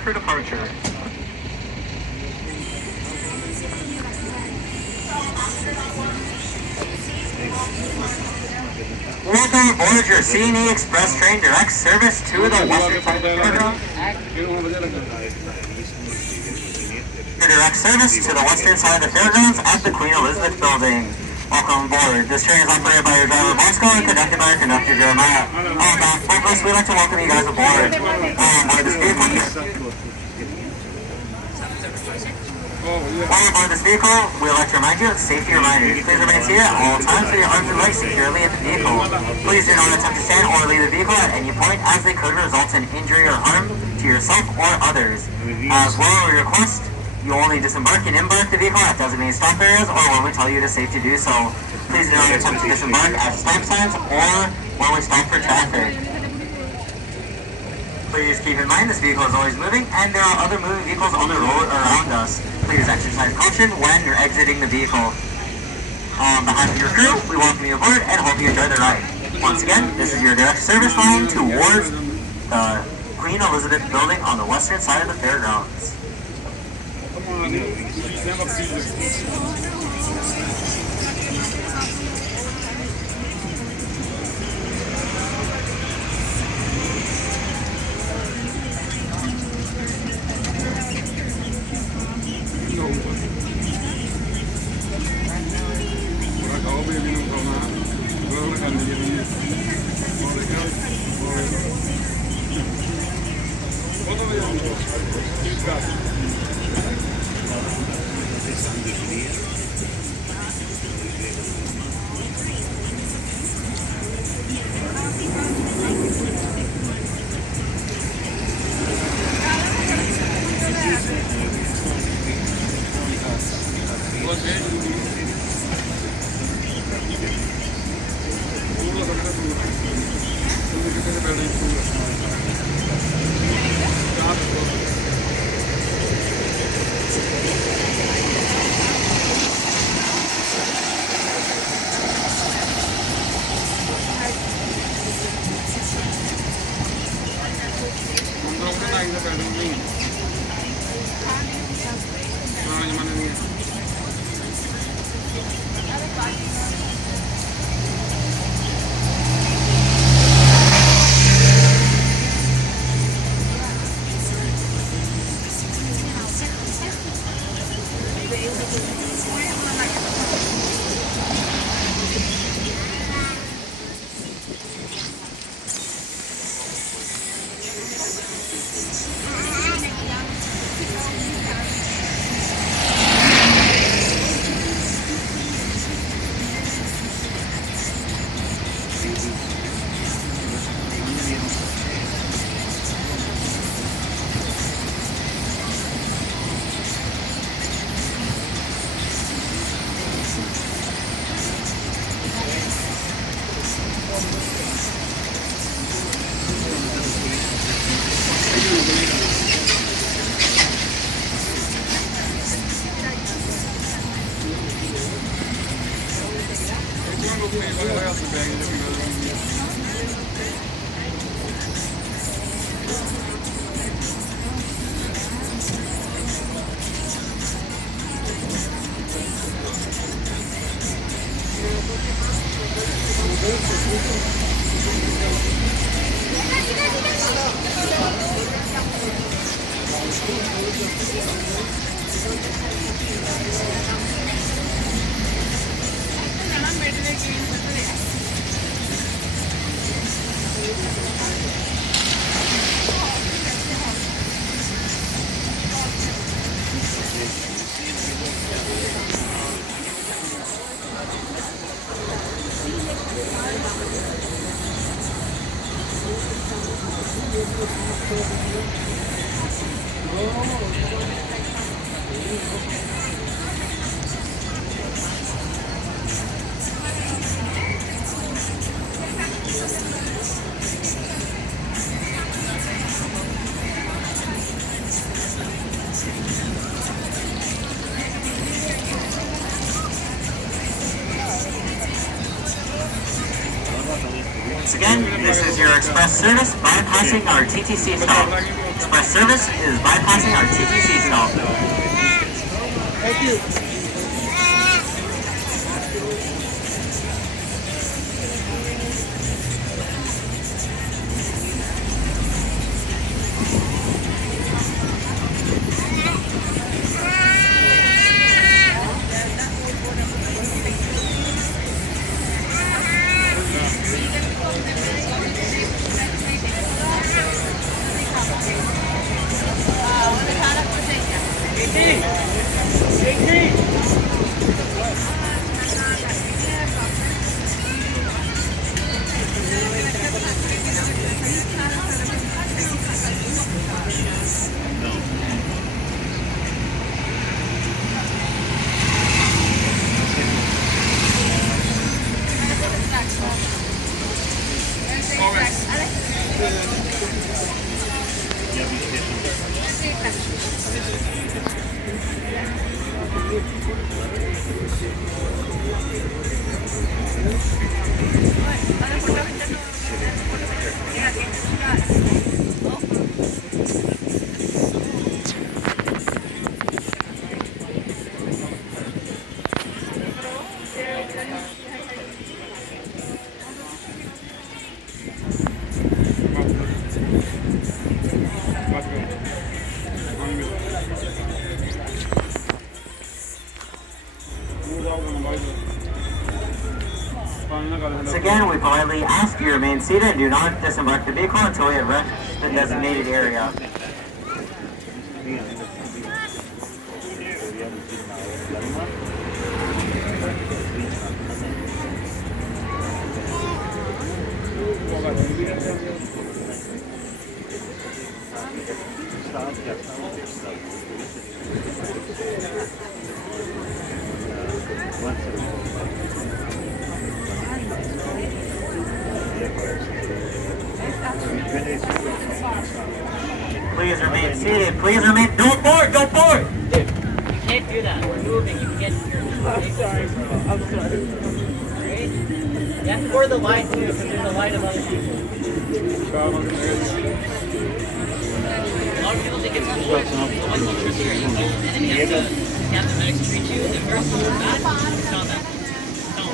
prepare for departure. Welcome aboard your CNE Express train direct service to the western side of the fairground. Your direct service to the western side of the fairgrounds at the Queen Elizabeth Building. Welcome aboard. This train is operated by your driver Bosco and conducted by your conductor Jeremiah. On behalf of us, we'd like to welcome you guys aboard. While aboard this vehicle, we'd like to remind you of safety reminders. Please remain seated at all times with your arms and legs securely in the vehicle. Please do not attempt to stand or leave the vehicle at any point, as they could result in injury or harm to yourself or others. As well, we request you only disembark and embark the vehicle at designated stop areas or when we tell you it is safe to do so. Please do not attempt to disembark at stop signs or when we stop for traffic. Please keep in mind this vehicle is always moving and there are other moving vehicles on the road around us. Please exercise caution when you're exiting the vehicle. On behalf of your crew, we welcome you aboard and hope you enjoy the ride. Once again, this is your direct service line towards the Queen Elizabeth Building on the western side of the fairgrounds. Once again, this is your express service bypassing our TTC stop. Express service is bypassing our TTC stop. Thank you. Once again, we politely ask you to remain seated and do not disembark the vehicle until we have reached the designated area. Please remain seated. Please remain. Don't board! Don't board! You can't do that. We're moving. You can't hear me. I'm sorry, bro. I'm sorry. Right? You have to board the line too, because there's a line of other people. A lot of people think it's cool. It's always so trickier. And then you have the medics treat you, and the person is bad. It's not that. No.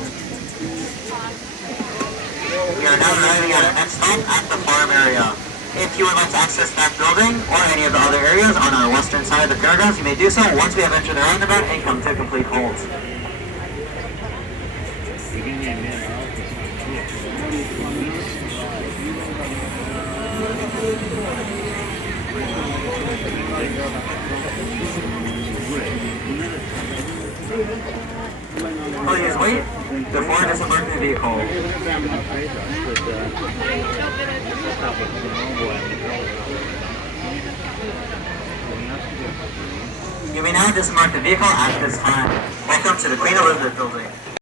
We are now arriving at our next stop at the farm area. If you would like to access that building or any of the other areas on our western side of the fairgrounds, you may do so once we have entered the roundabout and come to a complete halt. Please wait before disembarking the vehicle. You may now disembark the vehicle at this time. Welcome to the Queen Elizabeth Building.